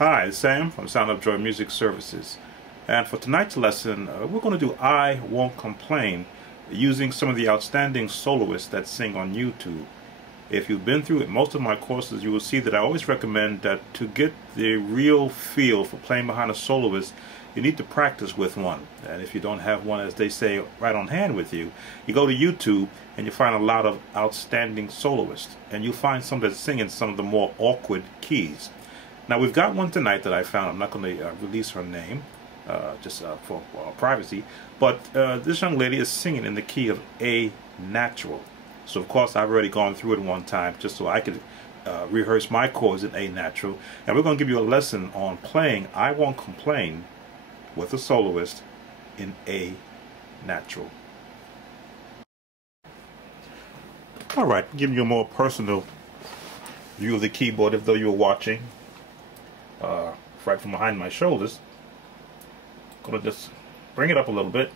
Hi, it's Sam from Sound of Joy Music Services. And for tonight's lesson, we're going to do I Won't Complain using some of the outstanding soloists that sing on YouTube. If you've been through most of my courses, you will see that I always recommend that to get the real feel for playing behind a soloist, you need to practice with one. And if you don't have one, as they say, right on hand with you, you go to YouTube and you find a lot of outstanding soloists. And you'll find some that sing in some of the more awkward keys. Now we've got one tonight that I found. I'm not going to release her name just for privacy, but this young lady is singing in the key of A natural. So of course I've already gone through it one time just so I could rehearse my chords in A natural, and we're going to give you a lesson on playing I Won't Complain with a soloist in A natural. Alright, giving you a more personal view of the keyboard as though you were watching right from behind my shoulders. I'm going to just bring it up a little bit,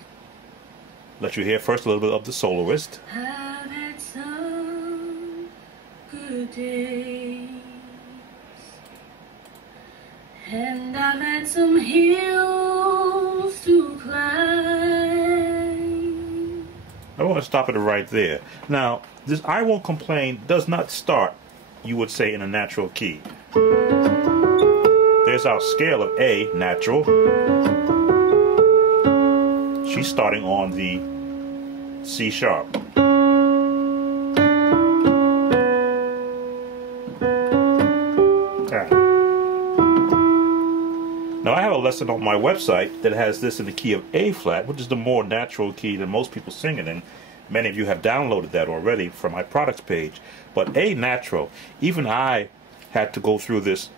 let you hear first a little bit of the soloist. I've had some good days, and I've had some hills to climb. I want to stop it right there. Now, this I Won't Complain does not start, you would say, in a natural key. There's our scale of A natural. She's starting on the C sharp. Now I have a lesson on my website that has this in the key of A flat, which is the more natural key that most people sing it in. Many of you have downloaded that already from my products page. But A natural, even I had to go through this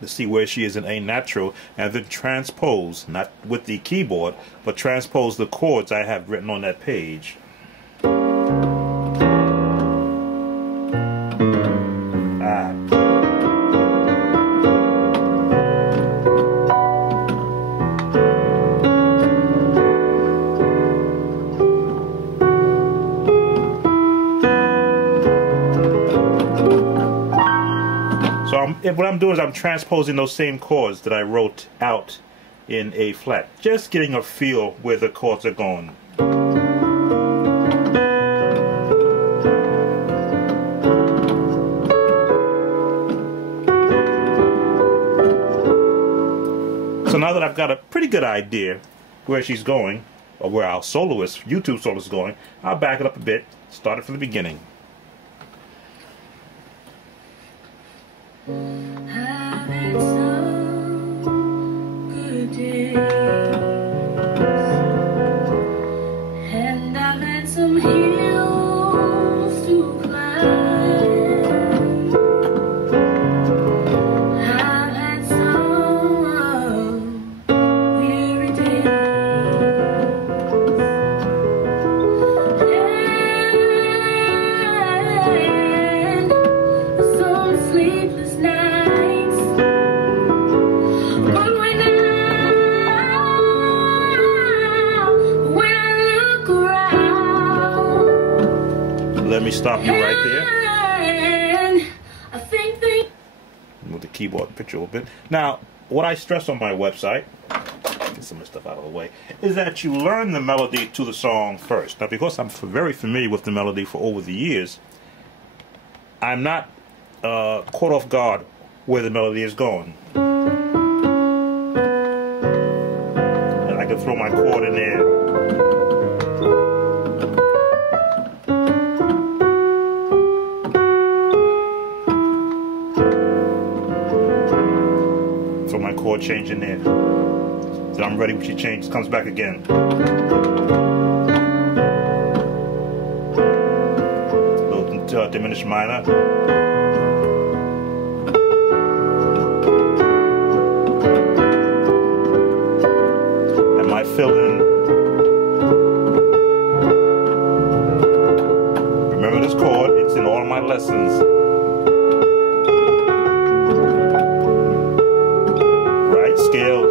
to see where she is in A natural and then transpose, not with the keyboard, but transpose the chords I have written on that page. What I'm doing is I'm transposing those same chords that I wrote out in A flat, just getting a feel where the chords are going. So now that I've got a pretty good idea where she's going, or where our soloist, YouTube soloist is going, I'll back it up a bit, start it from the beginning. I've had some good days, and I've had some hills to climb. I've had some weary days, and some sleepless nights. But when I look around, Let me stop you right there. I think they Move the keyboard picture a little bit. Now, what I stress on my website, get some of this stuff out of the way, is that you learn the melody to the song first. Now, because I'm very familiar with the melody for over the years, I'm not caught off guard where the melody is going. And I can throw my chord in there. Throw my chord change in there. So I'm ready when she changes, comes back again. Little diminished minor. Fill in. Remember this chord, it's in all my lessons. Right scale.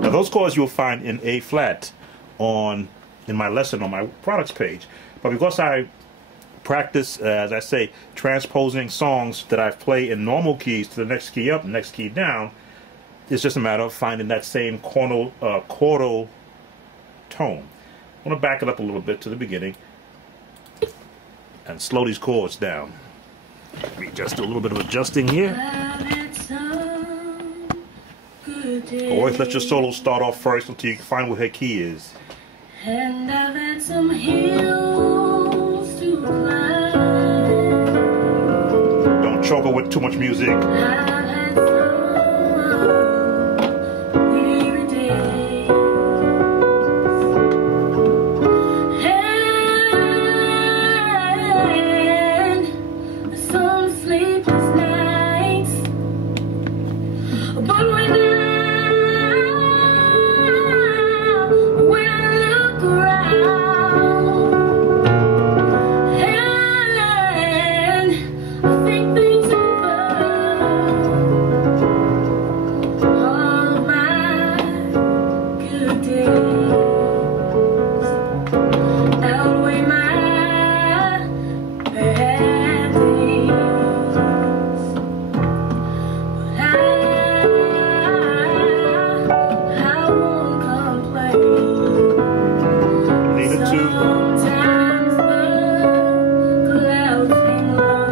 Now those chords you'll find in A flat in my lesson on my products page. But because I practice, as I say, transposing songs that I play in normal keys to the next key up, next key down, it's just a matter of finding that same chordal tone. I want to back it up a little bit to the beginning and slow these chords down. Let me just do a little bit of adjusting here. Always let your solo start off first until you can find where her key is. And I've had some hills to climb. Don't choke her with too much music. I've had some weary days. And some sleepless nights. But when I look around and I think things over, all of my good days outweigh my bad days. But I won't complain. Leave it to. Sometimes the clouds hang low.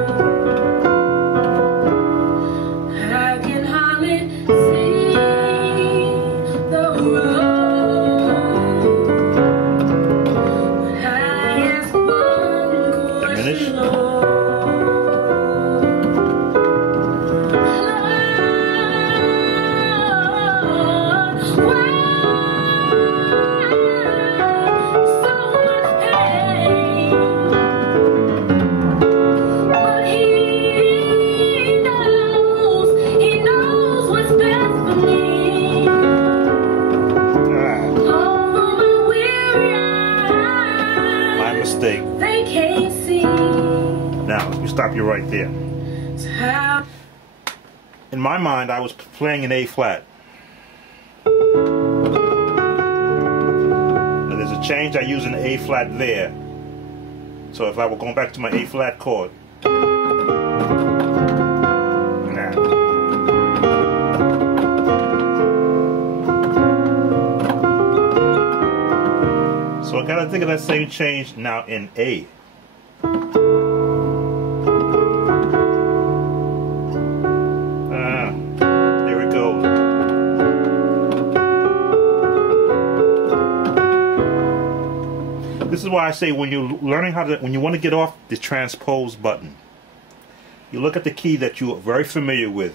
I can hardly see the road. But I ask one Diminish. question, Lord. Why so much pain? But he knows what's best for me. Although my weary My eyes, mistake. they can't see. Now, let me stop you right there. How In my mind, I was playing an A flat. Now, there's a change I use an A flat there. So if I were going back to my A flat chord. Now. So I gotta think of that same change now in A. There it goes. This is why I say when you're learning when you want to get off the transpose button, you look at the key that you're very familiar with.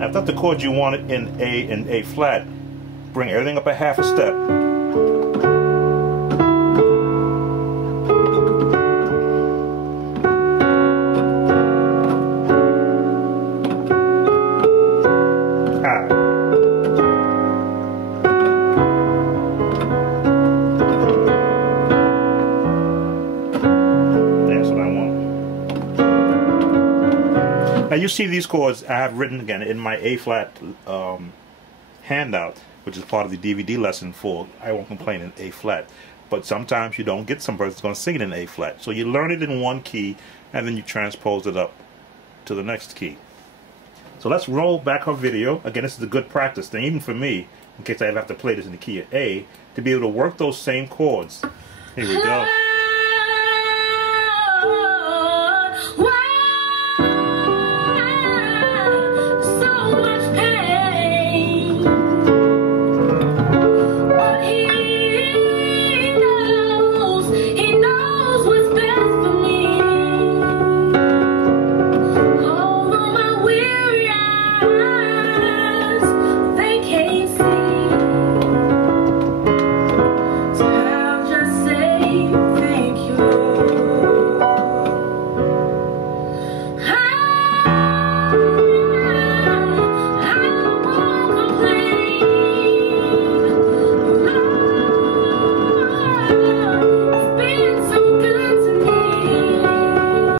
If that's the chord you want in A flat, bring everything up a half a step. Now you see these chords I have written again in my A flat handout, which is part of the DVD lesson for I Won't Complain in A flat. But sometimes you don't get some person going to sing it in A flat. So you learn it in one key and then you transpose it up to the next key. So let's roll back our video. Again, this is a good practice thing, even for me, in case I ever have to play this in the key of A, to be able to work those same chords. Here we go.